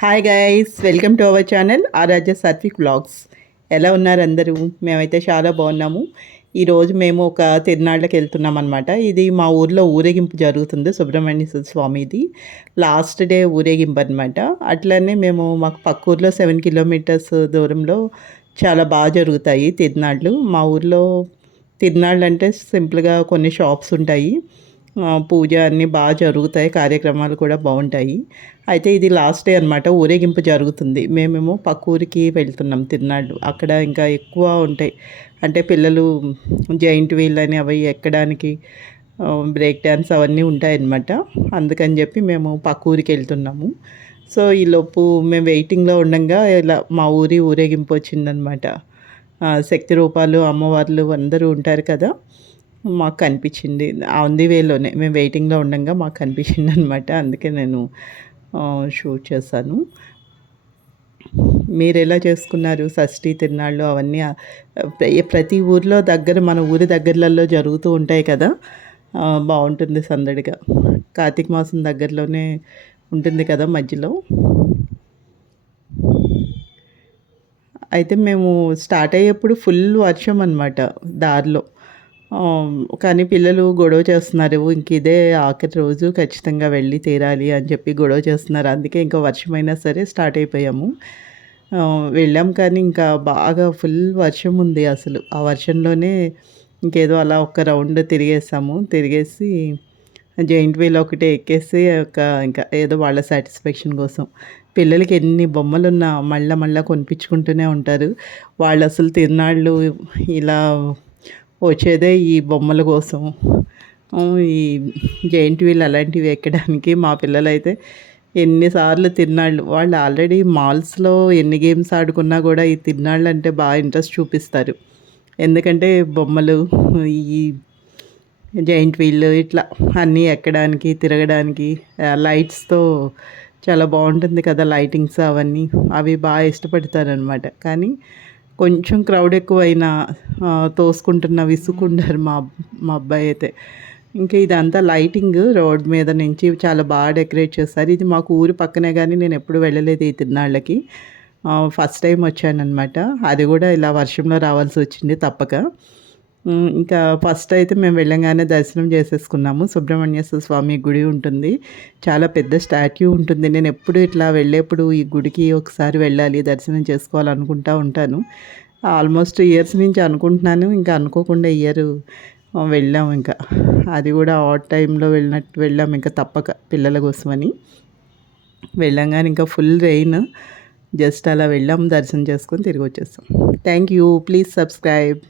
Hi guys, welcome to our channel Aaradhya Satvik vlogs. ఎలా ఉన్నారు అందరూ? మేమైతే చాలా బాగున్నాము. ఈరోజు మేము ఒక తిరునాళ్ళకి వెళ్తున్నాం అనమాట. ఇది మా ఊర్లో ఊరేగింపు జరుగుతుంది, సుబ్రహ్మణ్య స్వామిది లాస్ట్ డే ఊరేగింపు అనమాట. అట్లనే మేము మాకు పక్క ఊర్లో 7 కిలోమీటర్స్ దూరంలో చాలా బాగా జరుగుతాయి తిరునాళ్ళు. మా ఊర్లో తిరునాళ్ళు అంటే సింపుల్గా కొన్ని షాప్స్ ఉంటాయి, పూజ అన్నీ బాగా జరుగుతాయి, కార్యక్రమాలు కూడా బాగుంటాయి. అయితే ఇది లాస్ట్ డే అనమాట, ఊరేగింపు జరుగుతుంది. మేమేమో పక్క ఊరికి వెళ్తున్నాం తిరునాళ్ళు. అక్కడ ఇంకా ఎక్కువ ఉంటాయి, అంటే పిల్లలు జైంట్ వీల్ అని అవి ఎక్కడానికి బ్రేక్ డ్యాన్స్ అవన్నీ ఉంటాయన్నమాట. అందుకని చెప్పి మేము పక్క ఊరికి వెళ్తున్నాము. సో ఈలోపు మేము వెయిటింగ్లో ఉండగా ఇలా మా ఊరేగింపు వచ్చిందనమాట. శక్తి రూపాలు అమ్మవార్లు అందరూ ఉంటారు కదా, మాకు కనిపించింది. ఆన్ ది వేలోనే మేము వెయిటింగ్లో ఉండగా మాకు కనిపించింది అనమాట. అందుకే నేను షూట్ చేశాను. మీరు ఎలా చేసుకున్నారు షష్ఠి తిరునాళ్ళు అవన్నీ? ప్రతి ఊర్లో మన ఊరి దగ్గరలలో జరుగుతూ ఉంటాయి కదా, బాగుంటుంది సందడిగా. కార్తీక మాసం దగ్గరలోనే ఉంటుంది కదా మధ్యలో. అయితే మేము స్టార్ట్ అయ్యేప్పుడు ఫుల్ వర్షం అనమాట దారిలో. కానీ పిల్లలు గొడవ చేస్తున్నారు, ఇంక ఇదే ఆఖరి రోజు ఖచ్చితంగా వెళ్ళి తీరాలి అని చెప్పి గొడవ చేస్తున్నారు. అందుకే ఇంకా వర్షమైనా సరే స్టార్ట్ అయిపోయాము. వెళ్ళాం కానీ ఇంకా బాగా ఫుల్ వర్షం ఉంది అసలు. ఆ వర్షంలోనే ఇంకేదో అలా ఒక రౌండ్ తిరిగేసి జైంట్ వీల్ ఒకటి ఎక్కేసి ఇంకా ఏదో వాళ్ళ సాటిస్ఫాక్షన్ కోసం పిల్లలకి ఎన్ని బొమ్మలున్నా మళ్ళీ కొనిపించుకుంటూనే ఉంటారు. వాళ్ళు అసలు తిరునాళ్ళు ఇలా వచ్చేదే ఈ బొమ్మల కోసం, ఈ జైంట్ వీల్ అలాంటివి ఎక్కడానికి. మా పిల్లలైతే ఎన్నిసార్లు తిరునాళ్ళు, వాళ్ళు ఆల్రెడీ మాల్స్లో ఎన్ని గేమ్స్ ఆడుకున్నా కూడా ఈ తిరునాళ్ళు అంటే బాగా ఇంట్రెస్ట్ చూపిస్తారు. ఎందుకంటే బొమ్మలు, ఈ జైంట్ వీల్ ఇట్లా అన్నీ ఎక్కడానికి తిరగడానికి లైట్స్తో చాలా బాగుంటుంది కదా, లైటింగ్స్ అవన్నీ అవి బాగా ఇష్టపడతారనమాట. కానీ కొంచెం క్రౌడ్ ఎక్కువైనా తోసుకుంటున్న విసుకుంటారు మా మా అబ్బాయి అయితే. ఇంకా ఇదంతా లైటింగ్ రోడ్ మీద నుంచి చాలా బాగా డెకరేట్ చేస్తారు. ఇది మాకు ఊరి పక్కనే, కానీ నేను ఎప్పుడు వెళ్ళలేదు ఈ తిరునాళ్ళకి. First time వచ్చానమాట. అది కూడా ఇలా వర్షంలో రావాల్సి వచ్చింది తప్పక. ఇంకా ఫస్ట్ అయితే మేము వెళ్ళంగానే దర్శనం చేసేసుకున్నాము. సుబ్రహ్మణ్య స్వామి గుడి ఉంటుంది, చాలా పెద్ద స్టాట్యూ ఉంటుంది. నేను ఎప్పుడు ఇట్లా వెళ్ళేప్పుడు ఈ గుడికి ఒకసారి వెళ్ళాలి, దర్శనం చేసుకోవాలనుకుంటూ ఉంటాను. ఆల్మోస్ట్ ఇయర్స్ నుంచి అనుకుంటున్నాను, ఇంకా అనుకోకుండా ఇయర్ వెళ్ళాము. ఇంకా అది కూడా ఆడ్ టైంలో వెళ్ళాము, ఇంకా తప్పక పిల్లల కోసమని. వెళ్ళంగానే ఇంకా ఫుల్ రెయిన్, జస్ట్ అలా వెళ్ళాము, దర్శనం చేసుకొని తిరిగి వచ్చేస్తాం. Thank you, please subscribe.